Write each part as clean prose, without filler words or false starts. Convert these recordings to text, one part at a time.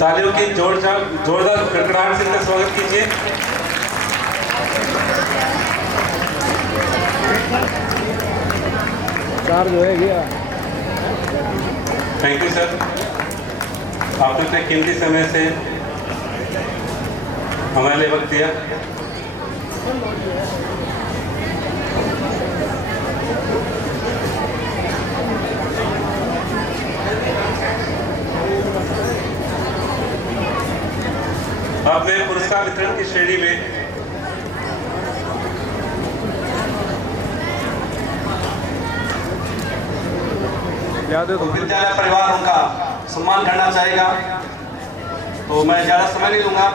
तालियों की जोरदार खड़खड़ाहट से इनका स्वागत कीजिए। चार जो है गया। थैंक यू सर, आपने अपने कीमती समय से हमारे लिए वक्त दिया। अब मैं पुरस्कार वितरण की श्रेणी में विद्यालय परिवार उनका सम्मान करना चाहेगा, तो मैं ज़्यादा समय नहीं लूँगा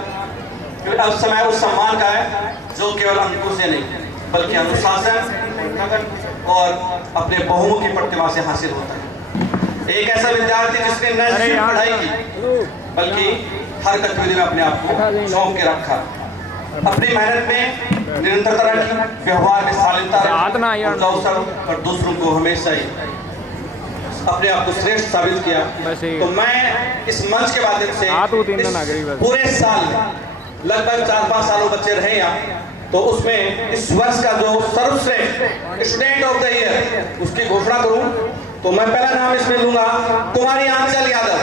क्योंकि अब समय उस सम्मान का है जो केवल अंकों से नहीं बल्कि अनुशासन, लगन और अपने बहुमुखी प्रतिभा से हासिल होता है। एक ऐसा विद्यार्थी जिसने न सिर्फ पढ़ाई की बल्कि हर गतिविधि में अपने आप को सौंप के रखा, अपनी मेहनत में निरंतरता रखी, व्यवहार में शालीनता रखी और दूसरों को हमेशा ही अपने आप को श्रेष्ठ साबित किया। तो मैं इस मंच के माध्यम से पूरे साल लगभग 4-5 सालों बच्चे रहे यहाँ, तो उसमें इस वर्ष का जो सर्वश्रेष्ठ स्टूडेंट ऑफ द ईयर उसकी घोषणा करूं, तो मैं पहला नाम इसमें लूंगा कुमारी आंचल यादव।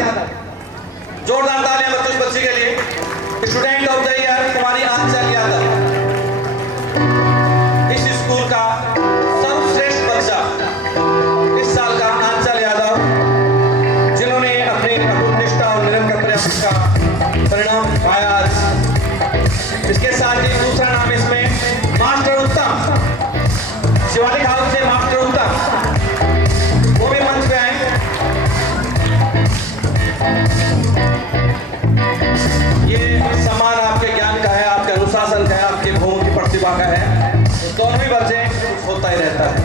जोरदार तालियां बच्चों बच्ची के लिए। स्टूडेंट ऑफ द ईयर कुमारी आंचल यादव, इस स्कूल का सर्वश्रेष्ठ बच्चा इस साल का आंचल यादव, जिन्होंने अपनी निष्ठा और निरंतर प्रयास का परिणाम पाया आज। इसके साथ ही दूसरा नाम इसमें मास्टर उत्तम, शिवालिक हाउस से मास्टर उत्तम, वो भी मंच पे आए। ये सम्मान आपके ज्ञान का है, आपके अनुशासन का है, आपके बहुमुखी प्रतिभा का है। दोनों ही बच्चे होता ही रहता है।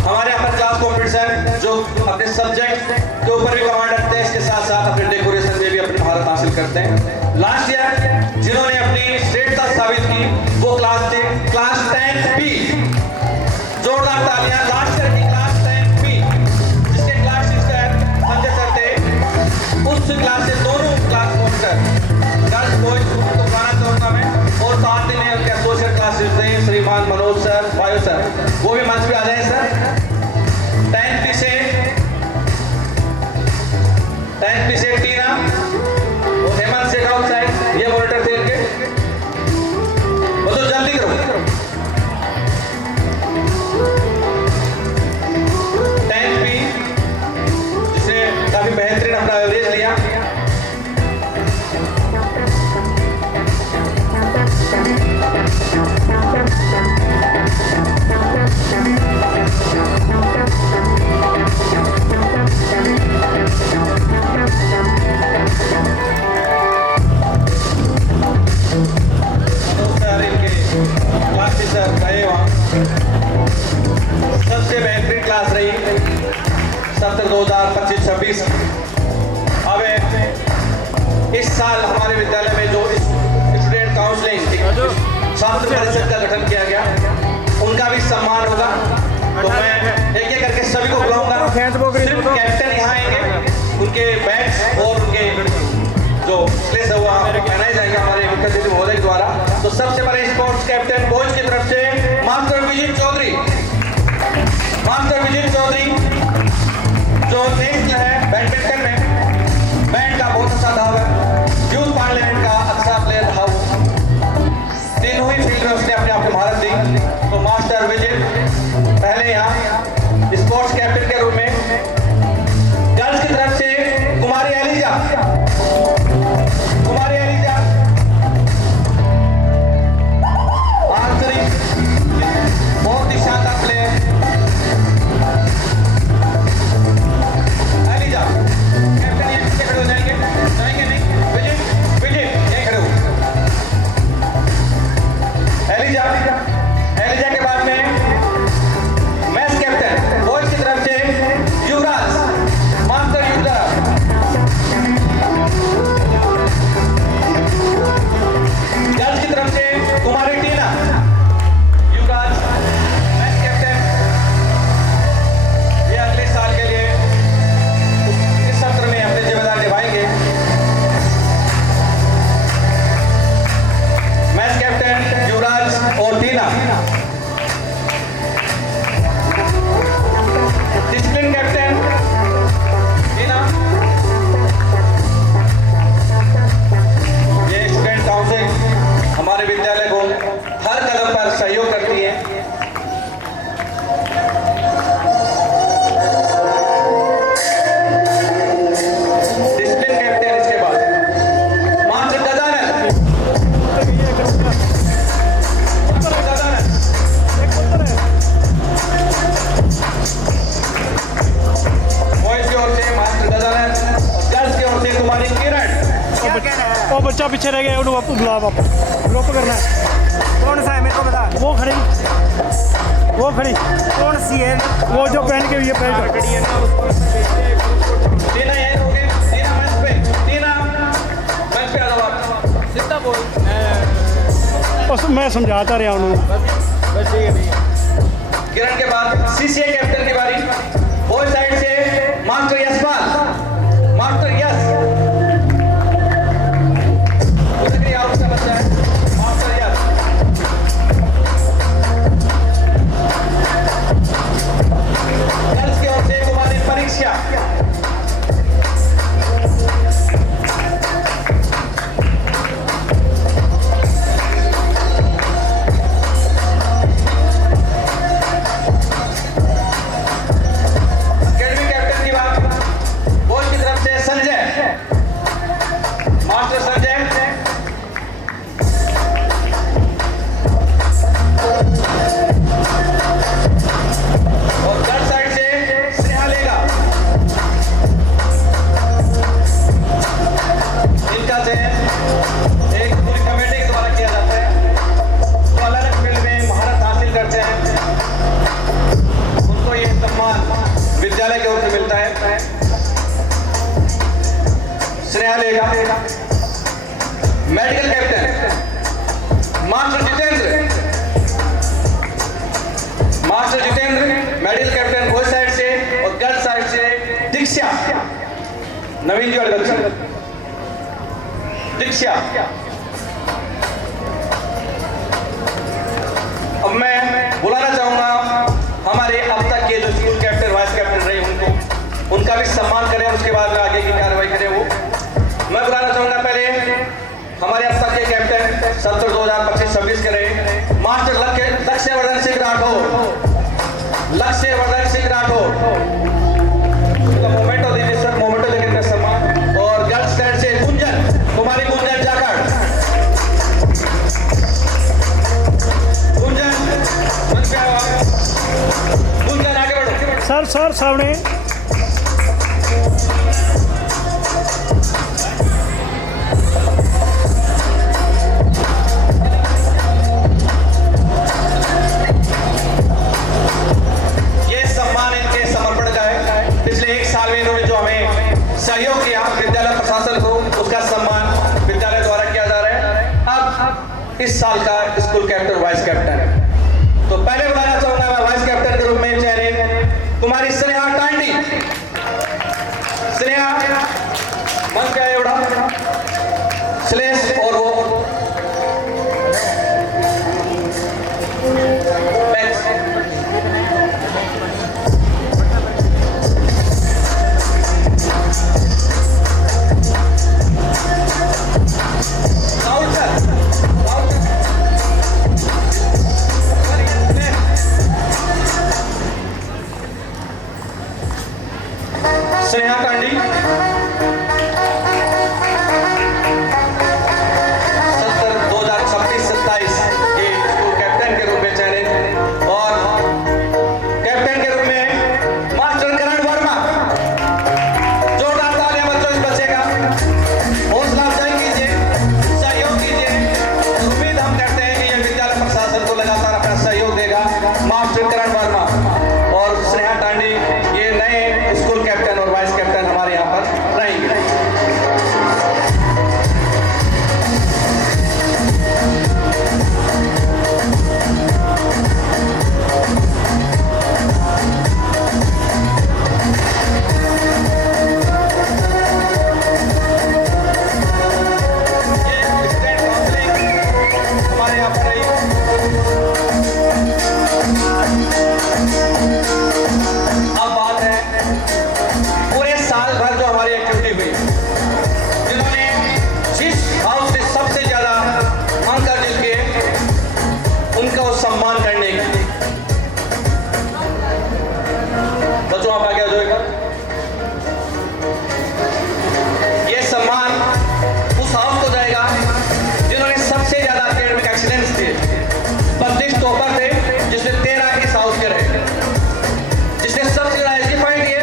हमारे यहाँ क्लास कॉम्पिटिशन जो अपने सब्जेक्ट के ऊपर भी कमांड रखते हैं, इसके साथ साथ अपने डेकोरेशन में भी अपनी महारत हासिल करते हैं। लास्ट ईयर जिन्होंने अपनी श्रेष्ठता साबित की वो क्लास 10 बी। जोरदार तालियां लास्ट ईयर की क्लास 10 बी, जिसके क्लास टीचर संजय सर थे। उस क्लास से दोनों क्लास मास्टर गर्ल्स बॉयज तो पुराना चौथा में, और साथ ही में उनके एसोसिएट क्लास टीचर श्रीमान मनोज सर, वायु सर, वो भी मंच पे आ जाए सर। 10 पी से टीना और हेमंत से डाउन साइड, ये मॉनिटर थे इनके। वो तो जल्दी करो। 10 पी जिसने काफी बेहतरीन अपना एवरेज लिया। सबसे बेहतरीन क्लास रही सत्र 2025-26। अब इस साल हमारे विद्यालय में जो स्टूडेंट काउंसलिंग छात्र परिषद का गठन किया गया, सिर्फ कैप्टन यहाँ आएंगे, उनके बैट्स और उनके जो प्लेस है वो पहनाए जाएंगे हमारे मुख्य अतिथि महोदय द्वारा। तो सबसे पहले स्पोर्ट्स कैप्टन भोज की तरफ से मास्टर विजय चौधरी, जो नेशनल है बैडमिंटन में, बैंड का बहुत अच्छा धाव है, यूथ पार्लियामेंट का अच्छा प्लेयर रहा वो, तीनों ही फील्ड में उसने अपने आप को महारत दी। तो मास्टर विजय पहले यहाँ स्पोर्ट्स कैप्टन के रूप में। गर्ल्स की तरफ से कुमारी एलिजा, आंतरिक बहुत ही शानदार प्लेयर एलिजा। कैप्टन ये पीछे खड़े हो जाएंगे नहीं, विजय यहीं खड़े हो। एलिजा के बाद में मैच कैप्टन बॉयज की तरफ से युवराज, मास्टर युवराज। गर्ल्स की तरफ से कुमारी टीना, युवराज मैच कैप्टन। ये अगले साल के लिए इस सत्र में अपनी जिम्मेदारी निभाएंगे। मैच कैप्टन युवराज और टीना। डिसिप्लिन कैप्टन टीना। ये स्टूडेंट काउंसिल हमारे विद्यालय को हर कदम पर सहयोग करती है। डिसिप्लिन कैप्टन इसके बाद मास्टर गजानन। बॉयज की ओर से मास्टर गजानन, गर्ल्स की ओर से कुमारी किरण। वो बच्चा पीछे रह गया, उनको बुला वापस ग्रुप करना है। कौन सा है मेरे को बता। वो खड़ी कौन सी है? वो जो पहन के ये पहन खड़ी है ना, उसको टीना यहीं रहोगे? टीना मंच पे आ जाओ आप। सीधा बोल। बस मैं समझाता रहा उन्होंने। बस ठीक है भैया। किरण के बाद सीसीए कैप्टन की बारी। बॉय साइड से मास्टर यशपाल, मास्टर यश उसका बच्चा है, मास्टर यश। गर्ल्स की ओर से कुमारी परीक्षा। अकेडमी कैप्टन की बात। बॉयज की तरफ से संजय, मास्टर संजय। और गर्ल साइड से स्नेहा लेगा। इनका चयन एक पूरी कमेटी के द्वारा किया जाता है, जो अलग अलग फील्ड में महारत हासिल करते हैं, उनको ये सम्मान विद्यालय की ओर से मिलता है। स्नेहा लेगा। Medical captain master Jitendra, medical captain boys side से। और गर्ल्स साइड से दीक्षा, नवीन जी और दीक्षा। अब मैं बुलाना चाहूंगा हमारे अब तक के जो स्कूल कैप्टन वाइस कैप्टन रहे उनका भी सम्मान करें, उसके बाद में आगे की कार्रवाई करें। वो मैं बुलाना चाहूंगा पहले हमारे अब तक के कैप्टन सत्र 2025-26 के रहे मास्टर लक्ष्यवर्धन सिंह राठौर। मोमेंटो दीजिए सर, मोमेंटो लेकर का सम्मान। और गर्ल्स साइड से गुंजन, कुमारी गुंजन जाखड़। गुंजन आगे बढ़ो सर सामने। सहयोग किया विद्यालय प्रशासन को, उसका सम्मान विद्यालय द्वारा किया जा रहा है। अब इस साल का स्कूल कैप्टन वाइस कैप्टन तो पहले बुलाना चाहूंगा मैं वाइस कैप्टन के रूप में चयनित कुमारी स्नेहा टांडी। मास्टर करण वर्मा और स्नेहा टांडी ये नए स्कूल कैप्टन और वाइस कैप्टन हमारे यहाँ पर रहेंगे। अब बात है पूरे साल भर जो हमारी एक्टिविटी हुई, जिन्होंने जिस हाउस से सबसे ज्यादा अंक अर्जित किए उनका सम्मान करने की। बच्चों आप आगे आ जाइएगा। ये सम्मान उस हाउस को जाएगा जिन्होंने सबसे ज्यादा एकेडमिक एक्सीलेंस दिए। 32 टॉपर थे जिसमें 13 इस हाउस के रहे, जिसने सबसे ज्यादा एसजी5 दिए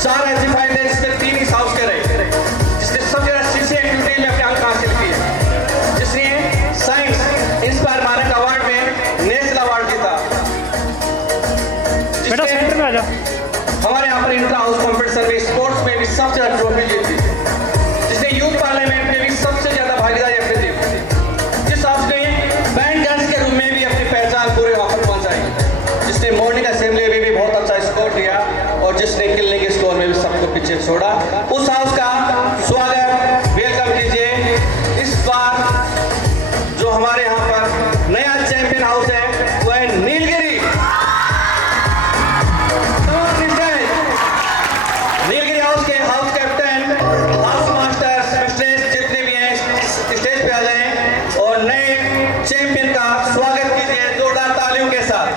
4 एसजी5 थे जिसमें 3 इस हाउस के रहे, जिसने सबसे ज्यादा सीसी एक्टिविटी में अपने अंक हासिल किए, जिसने साइंस इंस्पायर मार्क अवार्ड में नेशनल अवार्ड जीता, बेटा सेंटर में आ जा। हमारे यहाँ पर इंटर हाउस कॉम्पिटिशन में स्पोर्ट्स में भी सबसे ज्यादा ट्रॉफी जीती, जिसने यूथ पार्लियामेंट में भी सबसे ज्यादा भागीदारी अपनी दी, जिस हाउस ने बैंड डांस के रूप में भी अपनी पहचान पूरे वहाँ पर पहुंचाई, जिसने मॉर्निंग असेंबली में भी बहुत अच्छा स्कोर दिया और जिसने किलिंग स्कोर में भी सबको पीछे छोड़ा। उस हाउस का स्वागत वेलकम कीजिए। इस बार जो हमारे यहाँ पर नया चैंपियन हाउस है वो है नीलगिरी। नीलगिरी हाउस के house captain, house master, specialist जितने भी हैं स्टेज पे आ जाएं और नए चैंपियन का स्वागत कीजिए जोरदार तालियों के साथ।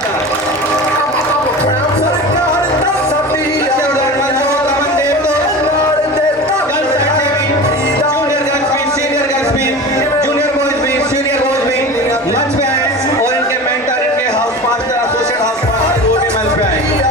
मंच पे आए और इनके मेंटर, इनके house master, associate house master वो भी मंच पे आएंगे।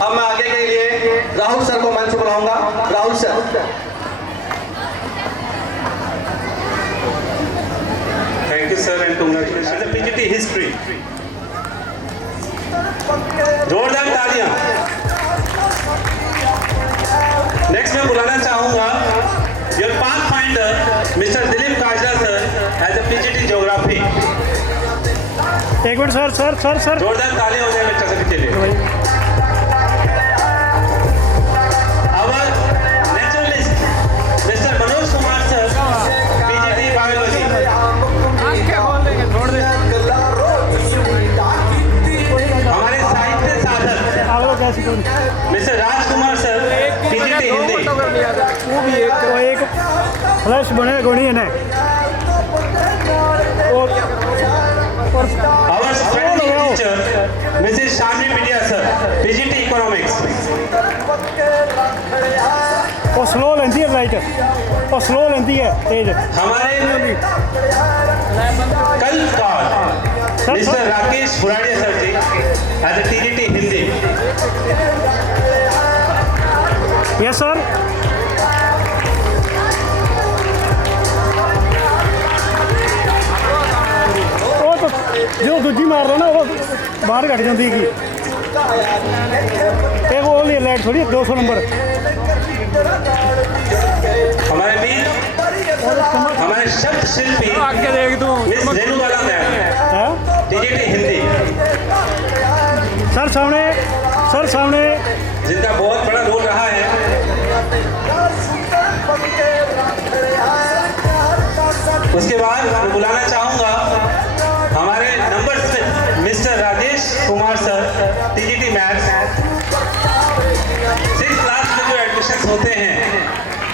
अब मैं आगे के लिए राहुल सर को मंच बुलाऊंगा। Rahul sir. Thank you sir and congratulation the PGT history. जोरदार तालियां। नेक्स्ट मैं बुलाना चाहूंगा your pathfinder mister Dilip Kajla sir as a PGT geography. एक minute sir sir sir sir जोरदार तालियां हो जाए बच्चा सभी के लिए। Mister Rajkumar sir PGT Hindi. वो भी एक फ्लैश बने गोनी है ना। Our friendly teacher Mrs. Shamli Media sir PGT economics. वो स्लो लेंदी है राइट, वो स्लो लेंदी है तेज। हमारे कल का mister Rakesh Furadia sir ji as a PGT Hindi. Yes sir. वो तो जो दूजी मार रहा ना वो बाहर कट जाती है। एक वो लाइट थोड़ी 200 नंबर। हमारे भी हमारे शब्द शिल्पी आगे देख दूं मिस रेणुबाला मैम, है टीजीटी हिंदी, सर सामने जिनका बहुत बड़ा रोल रहा है। उसके बाद मैं बुलाना चाहूंगा हमारे number mister Rajesh Kumar sir, TGT maths. 6th class में जो एडमिशन होते हैं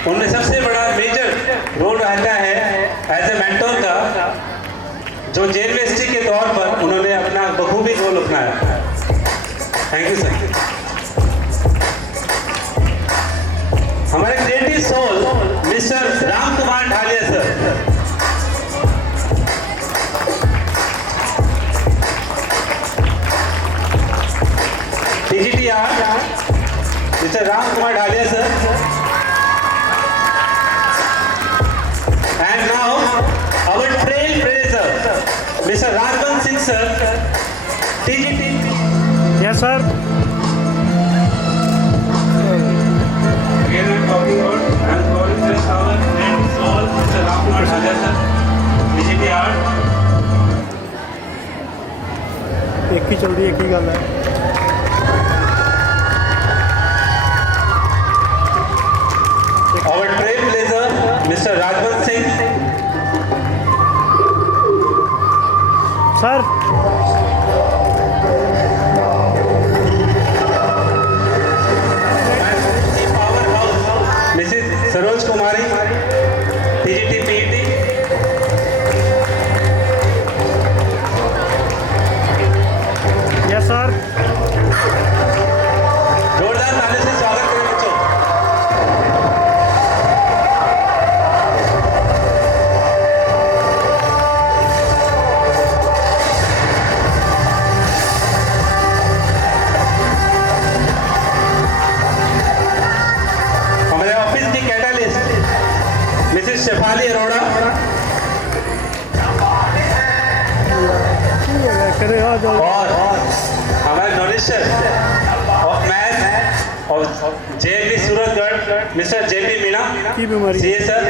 उनमें सबसे बड़ा मेजर रोल रहता है एज ए मेंटोर का, जो जेल वेस्टी के तौर पर उन्होंने अपना बखूबी रोल अपनाया। Thank you sir. हमारे creative soul mister Ram Kumar Dhaliya sir, TGT art mister Ram Kumar Dhaliya sir. And now our trailblazer mister Rajwant Singh sir, TGT. Yes sir. Again, I'm talking about, I'm calling this our creative soul Mr. Ram Kumar dahlia sir, TGT art. एक ही चलती एक ही गल है। Our trailblazer Mr. Rajwant Singh sir power house Mrs Saroj Kumari, TGT PET. Yes sir. जोरदार ताली से स्वागत करें बच्चों। हमारे ऑफिस की कैटलिस्ट मिसेस शेफाली अरोड़ा, करे हाँ जल्दी। और हमारे डोनेशन ऑफ मैथ और जेएलबी सूरतगढ़ मिस्टर जेपी मीणा, की बीमारी CA sir.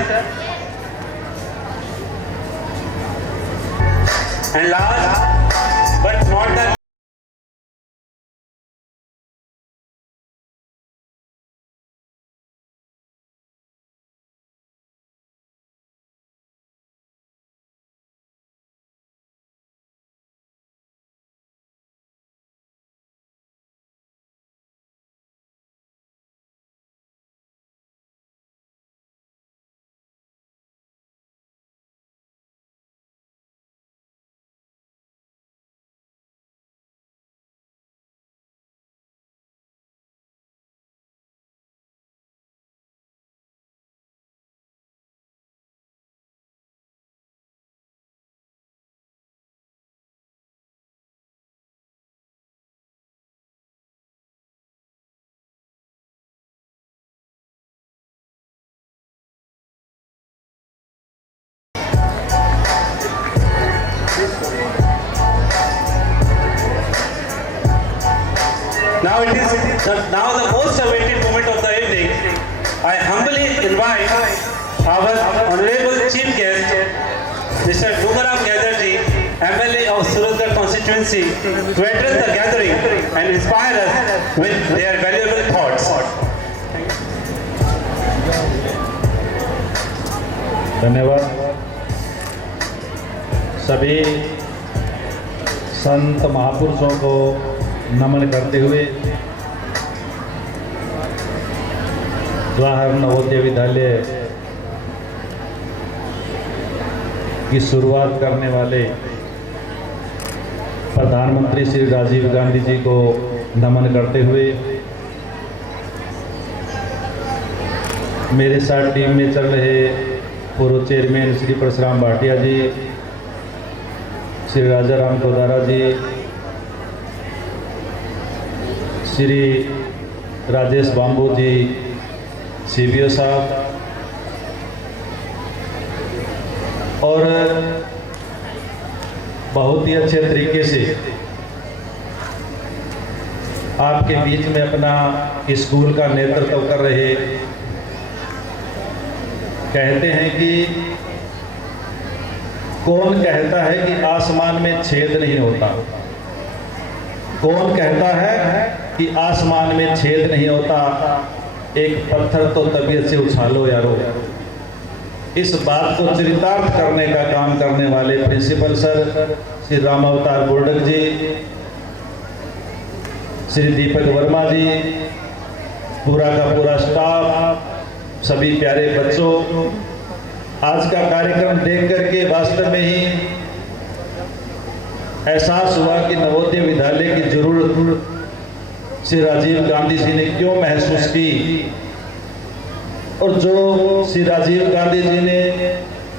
And last but not the Now it is now the most awaited moment of the evening. I humbly invite our honorable chief guest, Mr. Dugaram Gadarji, MLA of Suratgarh constituency, to address the gathering and inspire us with their valuable thoughts. धन्यवाद। सभी संत महापुरुषों को नमन करते हुए जवाहर नवोदय विद्यालय की शुरुआत करने वाले प्रधानमंत्री श्री राजीव गांधी जी को नमन करते हुए मेरे साथ टीम में चल रहे पूर्व चेयरमैन श्री परशुराम भाटिया जी, श्री राजा राम कोदारा जी, श्री राजेश बाम्बू जी, सीबीओ साहब और बहुत ही अच्छे तरीके से आपके बीच में अपना स्कूल का नेतृत्व कर रहे कहते हैं कि कौन कहता है कि आसमान में छेद नहीं होता? कौन कहता है कि आसमान में छेद नहीं होता? एक पत्थर तो तबीयत से उछालो यारो। इस बात को चरितार्थ करने का काम करने वाले प्रिंसिपल सर श्री राम अवतार बोर्डक जी, श्री दीपक वर्मा जी, पूरा का पूरा स्टाफ, सभी प्यारे बच्चों, आज का कार्यक्रम देख करके वास्तव में ही एहसास हुआ कि नवोदय विद्यालय की जरूरत श्री राजीव गांधी जी ने क्यों महसूस की, और जो श्री राजीव गांधी जी ने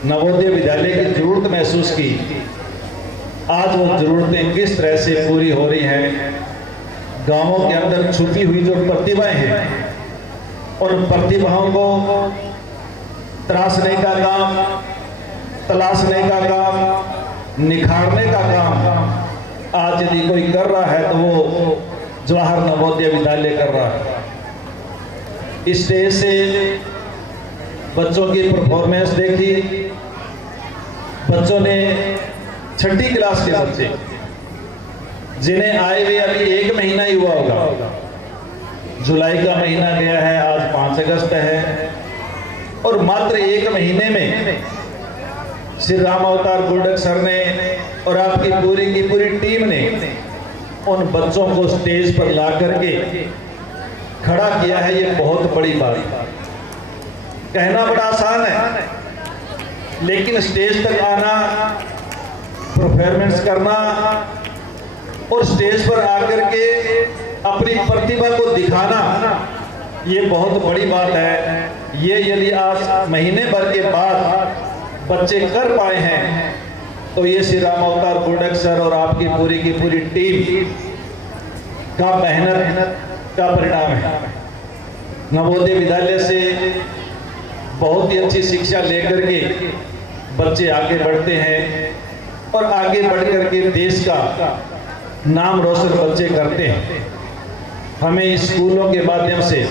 नवोदय विद्यालय की जरूरत महसूस की, आज वो जरूरतें किस तरह से पूरी हो रही हैं। गांवों के अंदर छुपी हुई जो प्रतिभाएं हैं, उन प्रतिभाओं को तराशने का काम, तलाशने का काम, निखारने का काम आज यदि कोई कर रहा है तो वो जवाहर नवोदय विद्यालय कर रहा है। इस स्टेज से बच्चों की परफॉर्मेंस देखी। बच्चों ने 6ठी क्लास के बच्चे, जिन्हें आए हुए अभी 1 महीना ही हुआ होगा, जुलाई का महीना गया है, आज 5 अगस्त है, और मात्र 1 महीने में श्री राम अवतार बोर्डक सर ने और आपकी पूरी की पूरी टीम ने उन बच्चों को स्टेज पर ला करके खड़ा किया है। ये बहुत बड़ी बात है। कहना बड़ा आसान है, लेकिन स्टेज तक आना, परफॉर्मेंस करना और स्टेज पर आकर के अपनी प्रतिभा को दिखाना, ये बहुत बड़ी बात है। ये यदि आज महीने भर के बाद बच्चे कर पाए हैं तो ये श्री राम अवतार बोर्डक सर और आपकी पूरी की पूरी टीम का मेहनत का परिणाम है। नवोदय विद्यालय से बहुत ही अच्छी शिक्षा लेकर के बच्चे आगे बढ़ते हैं और आगे बढ़ करके देश का नाम रोशन बच्चे करते हैं। हमें स्कूलों के माध्यम से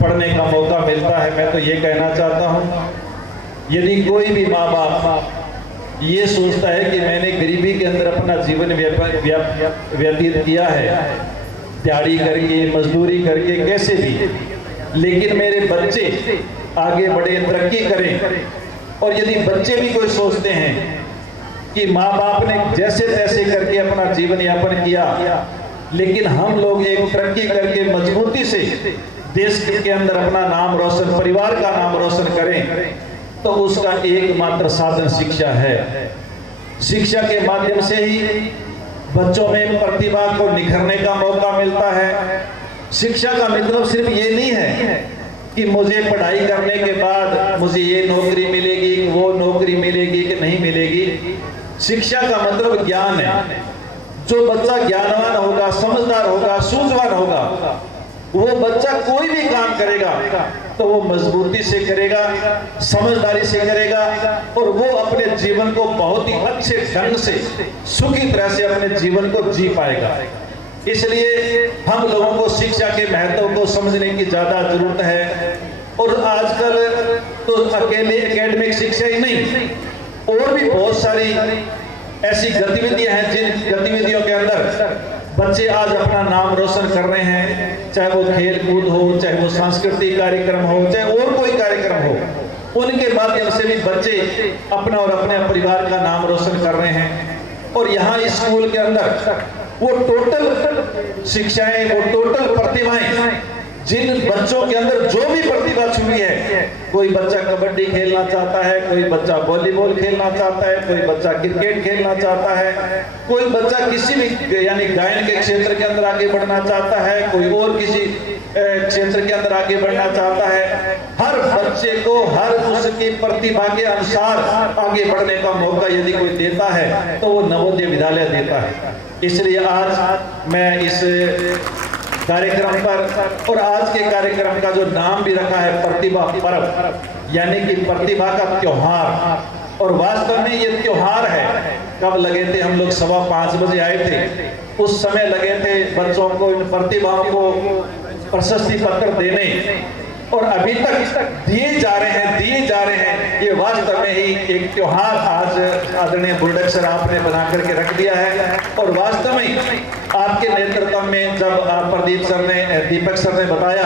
पढ़ने का मौका मिलता है। मैं तो ये कहना चाहता हूँ, यदि कोई भी माँ बाप ये सोचता है कि मैंने गरीबी के अंदर अपना जीवन व्यतीत किया है, दिहाड़ी करके, मजदूरी करके, कैसे भी, लेकिन मेरे बच्चे आगे बढ़े, तरक्की करें, और यदि बच्चे भी कोई सोचते हैं कि माँ बाप ने जैसे तैसे करके अपना जीवन यापन किया, लेकिन हम लोग एक तरक्की करके मजबूती से देश के अंदर अपना नाम रोशन, परिवार का नाम रोशन करें, तो उसका एकमात्र साधन शिक्षा है। शिक्षा के माध्यम से ही बच्चों में प्रतिभा को निखरने का मौका मिलता है। शिक्षा का मतलब सिर्फ ये नहीं है कि मुझे पढ़ाई करने के बाद मुझे ये नौकरी मिलेगी, वो नौकरी मिलेगी कि नहीं मिलेगी। शिक्षा का मतलब ज्ञान है। जो बच्चा ज्ञानवान होगा, समझदार होगा, सूझवान होगा, वो बच्चा कोई भी काम करेगा तो वो मजबूती से करेगा, समझदारी से करेगा, और वो अपने जीवन को बहुत ही अच्छे ढंग से, सुखी तरह से अपने जीवन को जी पाएगा। इसलिए हम लोगों को शिक्षा के महत्व को समझने की ज्यादा जरूरत है। और आजकल तो अकेले एकेडमिक शिक्षा ही नहीं, और भी बहुत सारी ऐसी गतिविधियां हैं जिन गतिविधियों के अंदर बच्चे आज अपना नाम रोशन कर रहे हैं। चाहे वो खेल कूद हो, चाहे वो सांस्कृतिक कार्यक्रम हो, चाहे और कोई कार्यक्रम हो, उनके माध्यम से भी बच्चे अपना और अपने परिवार का नाम रोशन कर रहे हैं। और यहाँ इस स्कूल के अंदर वो टोटल शिक्षाएं, वो टोटल प्रतिभाएं, जिन बच्चों के अंदर जो भी प्रतिभा छुपी है, कोई बच्चा कबड्डी खेलना चाहता है, कोई बच्चा वॉलीबॉल खेलना चाहता है, कोई बच्चा क्रिकेट खेलना चाहता है, कोई बच्चा किसी भी यानी गायन के क्षेत्र के अंदर आगे बढ़ना चाहता है, कोई और किसी क्षेत्र के अंदर आगे बढ़ना चाहता है। हर बच्चे को हर उसकी प्रतिभा के अनुसार आगे बढ़ने का मौका यदि कोई देता है तो वो नवोदय विद्यालय देता है। इसलिए आज मैं इस कार्यक्रम पर, और आज के कार्यक्रम का जो नाम भी रखा है प्रतिभा पर्व, यानी कि प्रतिभा का त्योहार, और वास्तव में ये त्योहार है। कब लगे थे हम लोग? 5:15 बजे आए थे। उस समय लगे थे बच्चों को, इन प्रतिभाओं को प्रशस्ति पत्र देने, और अभी तक दिए जा रहे हैं। ये वास्तव में ही एक त्योहार आज आदरणीय बुलडक सर आपने बना करके रख दिया है। और वास्तव में आपके नेतृत्व में जब दीपक सर ने बताया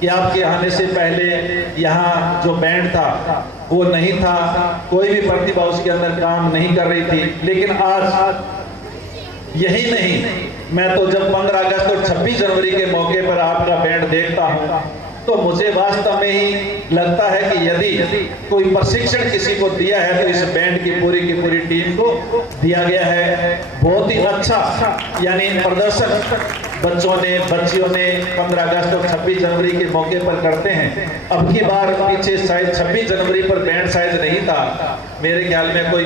कि आपके आने से पहले यहाँ जो बैंड था वो नहीं था, कोई भी प्रतिभा उसके अंदर काम नहीं कर रही थी, लेकिन आज यही नहीं, मैं तो जब 15 अगस्त और 26 जनवरी के मौके पर आपका बैंड देखता हूँ तो मुझे वास्तव में ही लगता है कि यदि कोई प्रशिक्षण किसी को दिया है तो इस बैंड की पूरी टीम को दिया गया है। बहुत ही अच्छा यानी प्रदर्शन बच्चियों ने 15 अगस्त और 26 जनवरी के मौके पर करते हैं। अब की बार पीछे शायद 26 जनवरी पर बैंड शायद नहीं था, मेरे ख्याल में कोई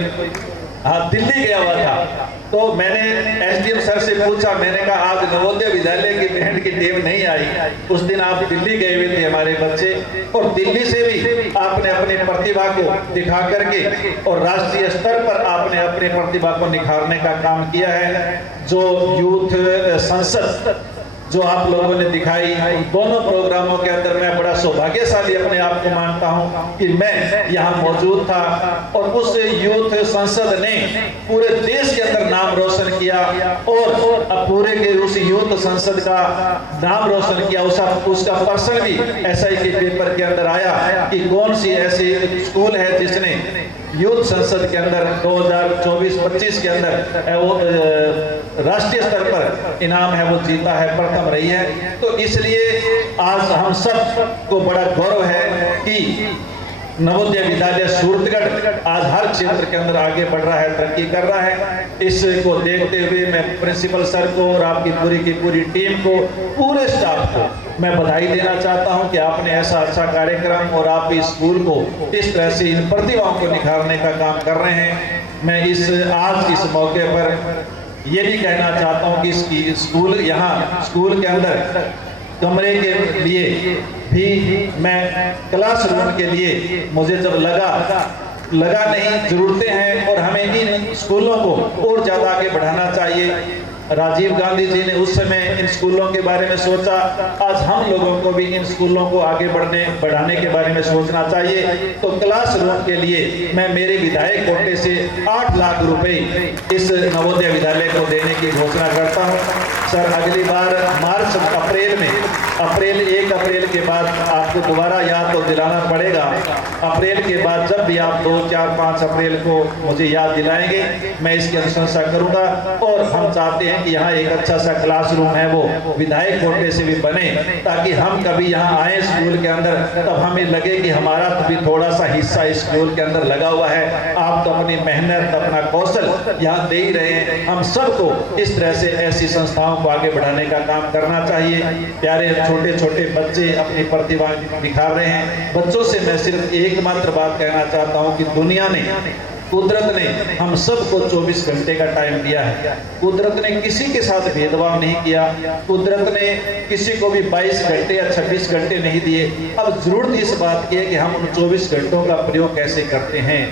दिल्ली गया हुआ था। तो मैंने एसडीएम सर से पूछा, मैंने कहा आज नवोदय विद्यालय की बैंड की टीम नहीं आई, उस दिन आप दिल्ली गए हुए थे हमारे बच्चे, और दिल्ली से भी आपने अपनी प्रतिभा को दिखा करके और राष्ट्रीय स्तर पर आपने अपनी प्रतिभा को निखारने का काम किया है। जो यूथ संसद जो आप लोगों ने दिखाई, दोनों प्रोग्रामों के अंदर मैं बड़ा सौभाग्यशाली अपने आप को मानता हूं कि मैं यहाँ मौजूद था और उस यूथ संसद ने पूरे देश के अंदर नाम रोशन किया और अब पूरे के उस यूथ संसद का नाम रोशन किया। उसका पर्सन भी एसआई के पेपर के अंदर आया कि कौन सी ऐसी स्कूल है जिसने यूथ संसद के अंदर 2024-25 के अंदर वो राष्ट्रीय स्तर पर इनाम है वो जीता है, प्रथम रही है। तो इसलिए आज हम सब को बड़ा गौरव है कि नवोदय विद्यालय सूरतगढ़ आज हर क्षेत्र के अंदर आगे बढ़ रहा है, तरक्की कर रहा है। इसको देखते हुए मैं प्रिंसिपल सर को और आपकी पूरी टीम को, पूरे स्टाफ को मैं बधाई देना चाहता हूं कि आपने ऐसा अच्छा कार्यक्रम और आप इस स्कूल को इस तरह से इन प्रतिभाओं को निखारने का काम कर रहे हैं। मैं आज इस मौके पर ये भी कहना चाहता हूं कि इसकी स्कूल के अंदर कमरे के लिए भी मैं क्लासरूम के लिए मुझे जब लगा नहीं जरूरतें हैं और हमें इन स्कूलों को और ज़्यादा आगे बढ़ाना चाहिए। राजीव गांधी जी ने उस समय इन स्कूलों के बारे में सोचा, आज हम लोगों को भी इन स्कूलों को आगे बढ़ाने के बारे में सोचना चाहिए। तो क्लासरूम के लिए मैं मेरे विधायक कोटे से 8 लाख रुपए इस नवोदय विद्यालय को देने की घोषणा करता हूं। सर अगली बार अप्रैल 1 अप्रैल के बाद आपको दोबारा याद तो दिलाना पड़ेगा। अप्रैल के बाद जब भी आप 2, 4, 5 अप्रैल को मुझे याद दिलाएंगे मैं इसकी अनुशंसा करूंगा। और हम चाहते हैं कि यहाँ एक अच्छा सा क्लासरूम है वो विधायक कोटे से भी बने, ताकि हम कभी यहाँ आए स्कूल के अंदर तब हमें लगे कि हमारा तो भी थोड़ा सा हिस्सा इस स्कूल के अंदर लगा हुआ है। आप तो अपनी मेहनत अपना कौशल यहाँ दे ही रहे हैं। हम सबको इस तरह से ऐसी संस्थाओं को आगे बढ़ाने का काम करना चाहिए। प्यारे छोटे बच्चे अपनी प्रतिभा दिखा रहे हैं। बच्चों से मैं सिर्फ एकमात्र बात कहना चाहता हूँ कि दुनिया ने, कुदरत ने हम सबको 24 घंटे का टाइम दिया है। कुदरत ने किसी के साथ भेदभाव नहीं किया। कुदरत ने किसी को भी 22 घंटे या 26 घंटे नहीं दिए। अब जरूरत इस बात की है कि हम उन 24 घंटों का प्रयोग कैसे करते हैं।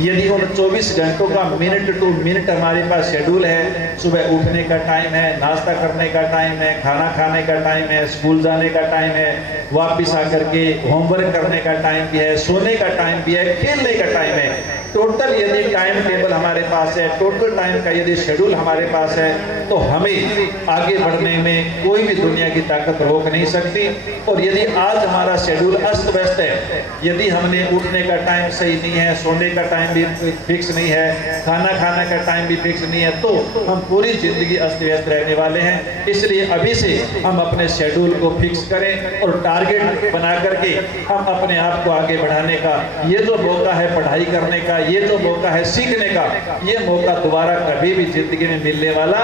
यदि उन 24 घंटों का मिनट टू मिनट हमारे पास शेड्यूल है, सुबह उठने का टाइम है, नाश्ता करने का टाइम है, खाना खाने का टाइम है, स्कूल जाने का टाइम है, वापस आकर के होमवर्क करने का टाइम भी है, सोने का टाइम भी है, खेलने का टाइम है। टोटल यदि टाइम टेबल हमारे पास है, टोटल टाइम का यदि शेड्यूल हमारे पास है, तो हमें आगे बढ़ने में कोई भी दुनिया की ताकत रोक नहीं सकती। और यदि आज हमारा शेड्यूल अस्त व्यस्त है, यदि हमने उठने का टाइम सही नहीं है, सोने का टाइम भी फिक्स नहीं है, खाना खाने का टाइम भी फिक्स नहीं है, तो हम पूरी जिंदगी अस्त व्यस्त रहने वाले हैं। इसलिए अभी से हम अपने शेड्यूल को फिक्स करें और टारगेट बना करके हम अपने आप को आगे बढ़ाने का, ये जो मौका है पढ़ाई करने का, ये जो मौका है सीखने का, ये मौका दोबारा कभी भी जिंदगी में मिलने वाला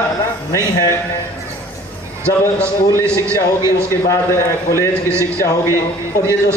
नहीं है। जब स्कूली शिक्षा होगी उसके बाद कॉलेज की शिक्षा होगी, और ये जो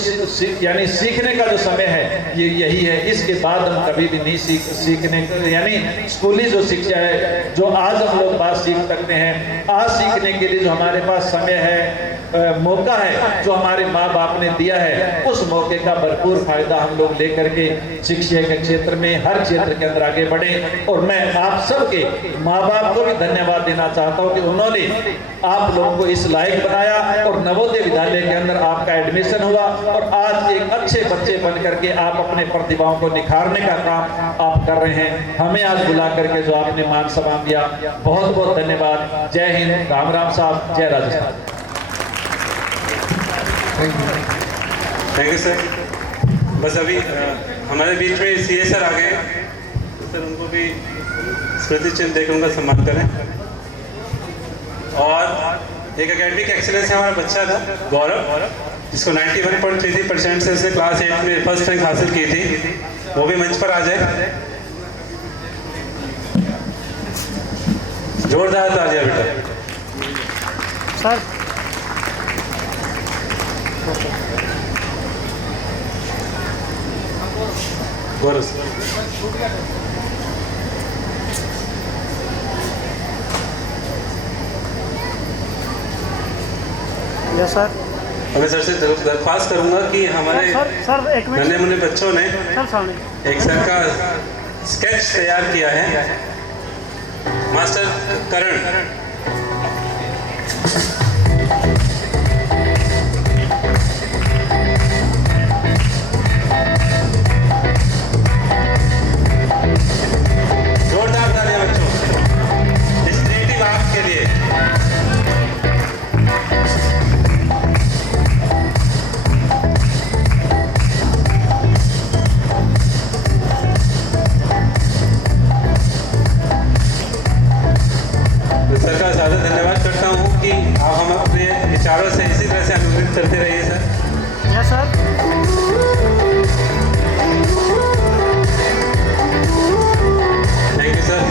यानी सीखने का जो समय है ये यही है। इसके बाद हम कभी भी नहीं सीखने यानी स्कूली जो शिक्षा है जो आज हम लोग बात सीख सकते हैं, आज सीखने के लिए जो हमारे पास समय है मौका है जो हमारे माँ बाप ने दिया है, उस मौके का भरपूर फायदा हम लोग लेकर के शिक्षा के क्षेत्र में हर क्षेत्र के अंदर आगे बढ़े। और मैं आप सबके माँ बाप को भी धन्यवाद देना चाहता हूँ कि उन्होंने आप लोगों को इस लायक बनाया और नवोदय विद्यालय के अंदर आपका एडमिशन हुआ और आज एक अच्छे बच्चे बन करके आप अपने प्रतिभाओं को निखारने का काम आप कर रहे हैं। हमें आज बुला करके जो आपने मान सम्मान दिया, बहुत बहुत धन्यवाद। जय हिंद, राम राम साहब, जय राजस्थान। Thank you sir. बस अभी हमारे बीच में सीए सर आ गए, तो सर उनको भी स्मृति चिन्ह देकर उनका सम्मान करें। और एक एकेडमिक एक्सीलेंस है हमारा बच्चा था गौरव, जिसको 91.33% से उसने क्लास 8 में फर्स्ट रैंक हासिल की थी, वो भी मंच पर आ जाए। जोरदार तालियां बेटा। सर गौरव यस सर। मैं सर से दरख्वास्त करूंगा कि हमारे सर एक मिनट नन्हे मुन्ने बच्चों ने सर, सामने एक सर का स्केच तैयार किया है। मास्टर करण, जोरदार तालियां बच्चों इस क्रिएटिव आर्ट के लिए। सर का ज़्यादा धन्यवाद करता हूँ कि आप हम अपने विचारों से इसी तरह से अनुग्रहित करते रहिए sir. Yes sir. Thank you sir.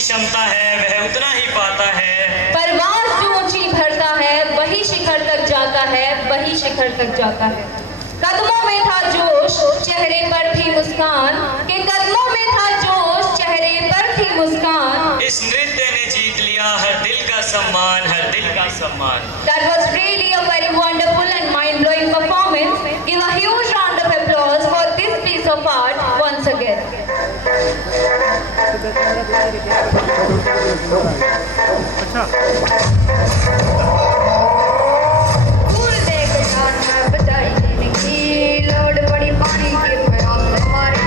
क्षमता है वह उतना ही पाता है। परवाज़ जो ऊंची भरता है वही शिखर तक जाता है, वही शिखर तक जाता है। कदमों में था जोश, चेहरे पर थी मुस्कान, के कदमों में था जोश, चेहरे पर थी मुस्कान। इस नृत्य ने जीत लिया हर दिल का सम्मान, हर दिल का सम्मान। That was really a very wonderful and mind-blowing performance. Give a huge round of applause for this piece of art once again. अच्छा फूल देख जान मैं बचाई जिंदगी लोड बड़ी पानी के प्यास से मारे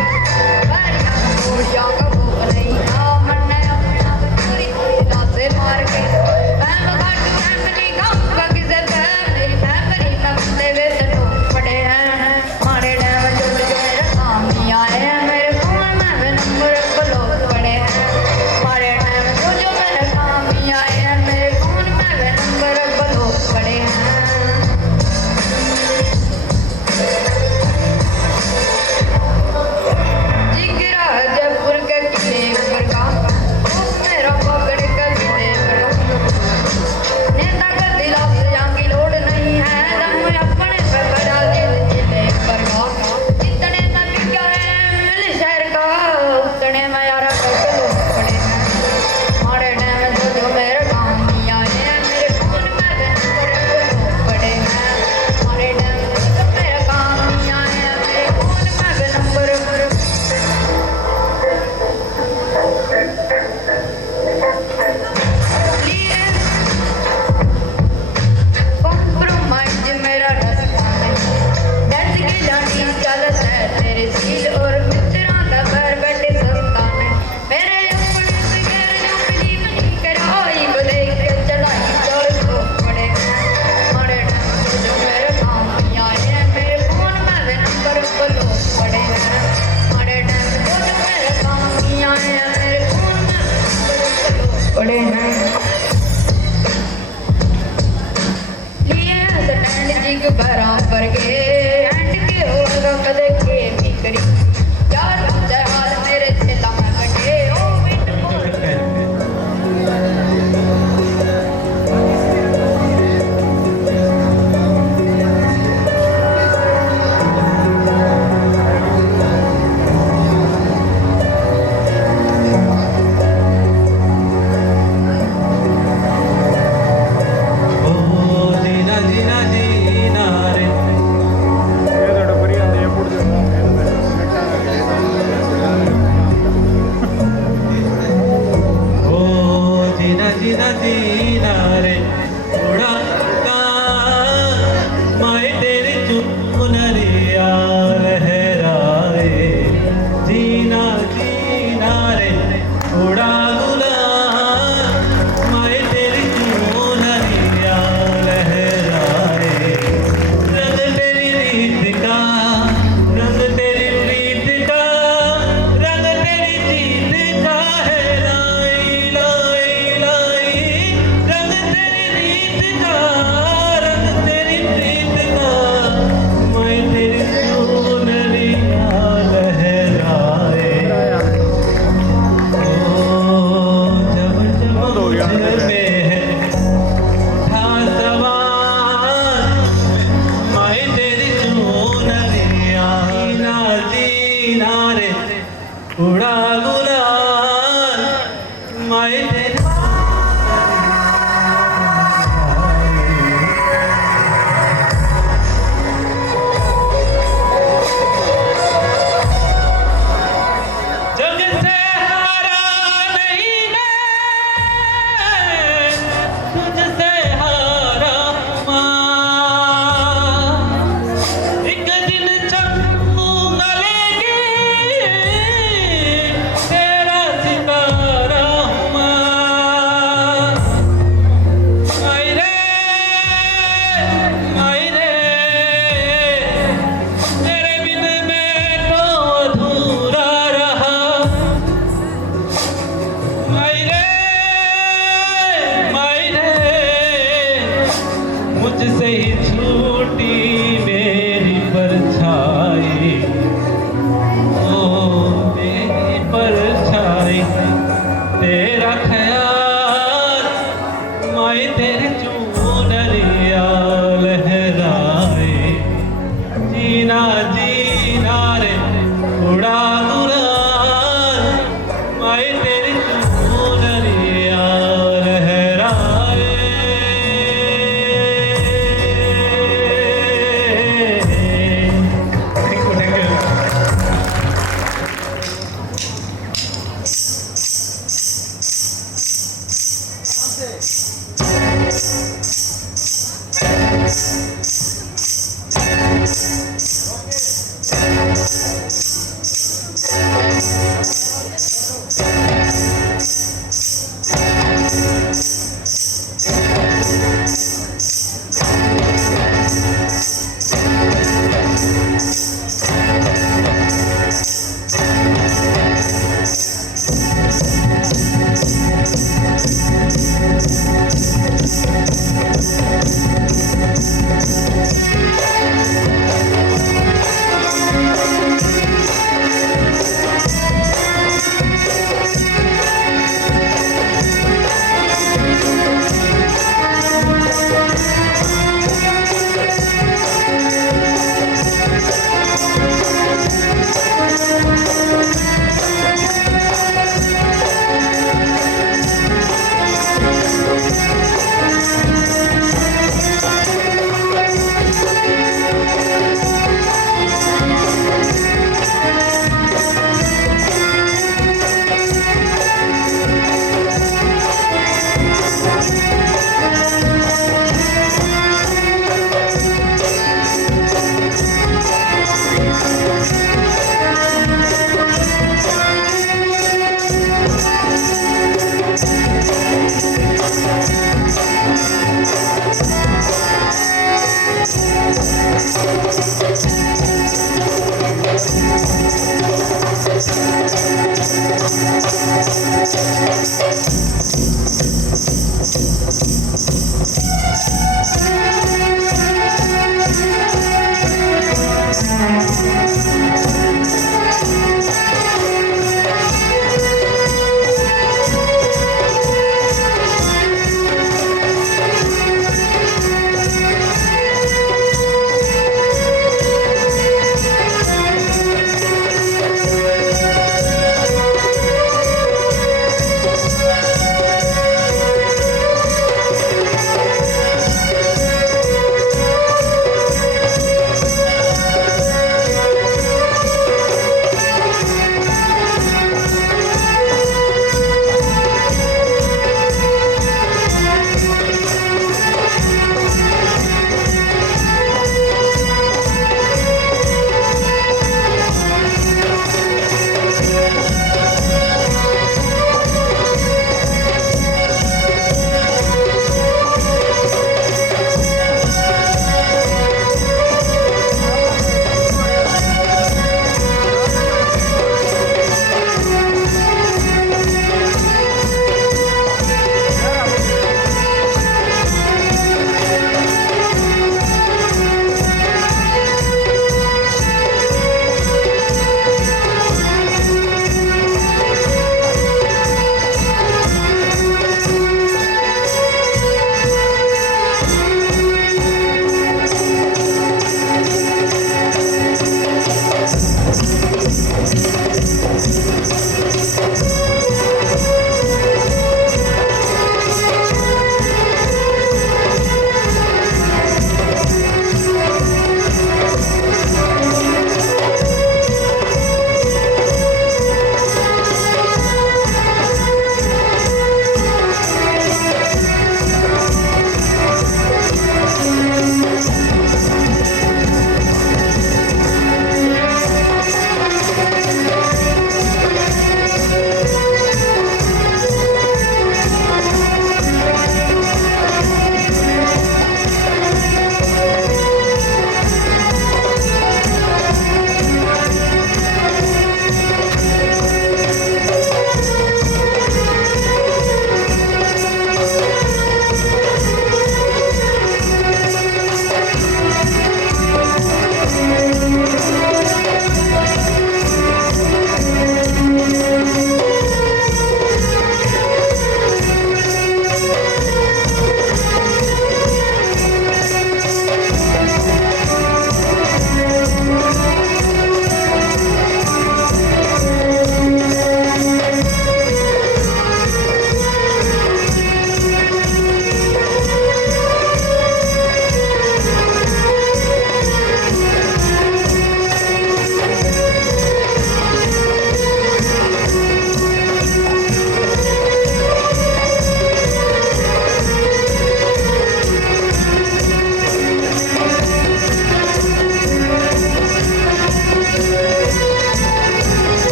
बैरिया गोलियां का भूख नहीं था मरने अपना पूरी दिला से मार के मैं बगाट फैमिली गाऊंगा किसे मेरी फैमिली में बंदे वे तो पड़े हैं मारे डैम जो मेरे काम नहीं आए हैं मेरे फोन में वे नंबर ब्लॉक पड़े हैं मारे डैम जो मेरे काम नहीं आए हैं मेरे फोन में वे नंबर ब्लॉक पड़े हैं जिगरा जयपुर के किले ऊपर का मेरा पकड़ कर किले पर नेता का दिला से की लोड नहीं है दम अपने पे बड़ा दिल जिले पर का जितने तक क्या है मिल शहर का उतने में यार लोग पड़े हैं हमारे डैम जो मेरे काम नहीं आए हैं मेरे फोन में वे नंबर लोग पड़े हैं हमारे डैम जो मेरे काम नहीं आए हैं मेरे फोन में वे नंबर कॉम्प्रोमाइज मेरा रास्ता नहीं दर्द की लाठी चलत है तेरे सील और मित्रा का घर बैठे सस्ता नहीं मेरे अपने बगैर जो बिलीव नहीं कराई बोले के चलाई चल तो पड़े हमारे जो मेरे काम नहीं आए हैं मेरे फोन में वे नंबर बोलो पड़े हैं हमारे जो मेरे काम नहीं आए हैं मेरे फोन में नंबर बोलो पड़े हैं लिए स्टैंड जिग बराबर के एंड के होगा कदे के भी करी यार हाल मेरे चला में कटे ओ विंड जीना जीना जीना रे ये तो डबरी आंदी है पुड़ जो ओ जीना जीना जीना रे उड़ा का माए तेरी चुनरिया लहराए जीना जीना रे उड़ा गुलाल माए तेरी चुनरिया लहराए रंग तेरी रीत का रंग तेरी प्रीत का रंग तेरी जीत का है लाई लाई लाई रंग तेरी रीत का रंग तेरी प्रीत का मैं तेरी चुनरिया लहराए जब जब मुझ में है था सवार मैं तेरी चुनरिया जीना जीना रे उड़ा गुलाल मैं तेरी जग से हारा नहीं मैं तुझसे हारा माँ एक दिन चंपूंगा लेके तेरा सितारा माँ मायरे तेरे बिन मैं तो अधूरा रहा मायरे मायरे मुझसे ही छूटी मेरी परछाई ओ मेरी परछाई तेरा ख्याल माए तेरी चुनरिया लहराए जीना जीना रे उड़ा गुलाल माए तेरी चुनरिया लहराए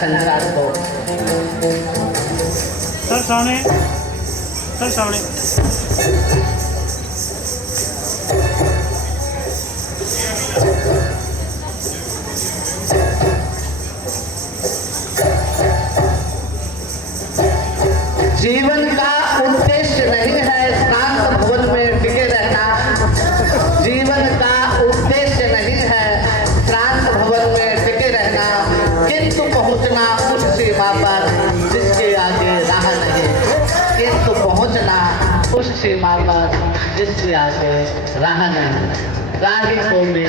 संसार को। सर सामने जीवन का उद्देश्य नहीं है शांत भवन में टिके रहना। जीवन का उद्देश्य नहीं है शांत भवन में टिके रहना, किंतु पहुंचना उस सीमा पर जिसके आगे राह नहीं। किंतु पहुंचना उस सीमा पर जिससे आगे राह नहीं, राही को भी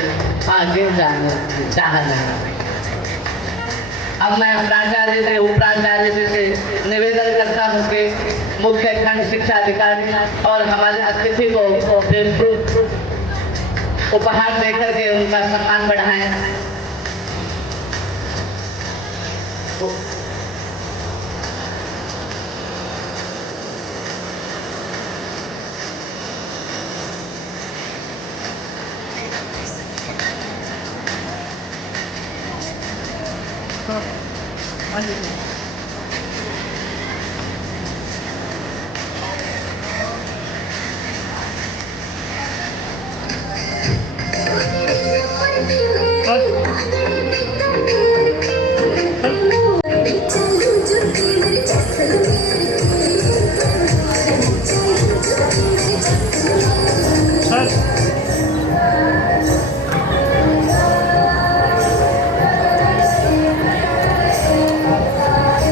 आगे जाने की चाह नहीं। अब मैं प्राचार्य से उपप्राचार्य से निवेदन करता हूँ कि मुख्य खंड शिक्षा अधिकारी और हमारे अतिथि को उपहार देकर के उनका सम्मान बढ़ाएं। हाँ जी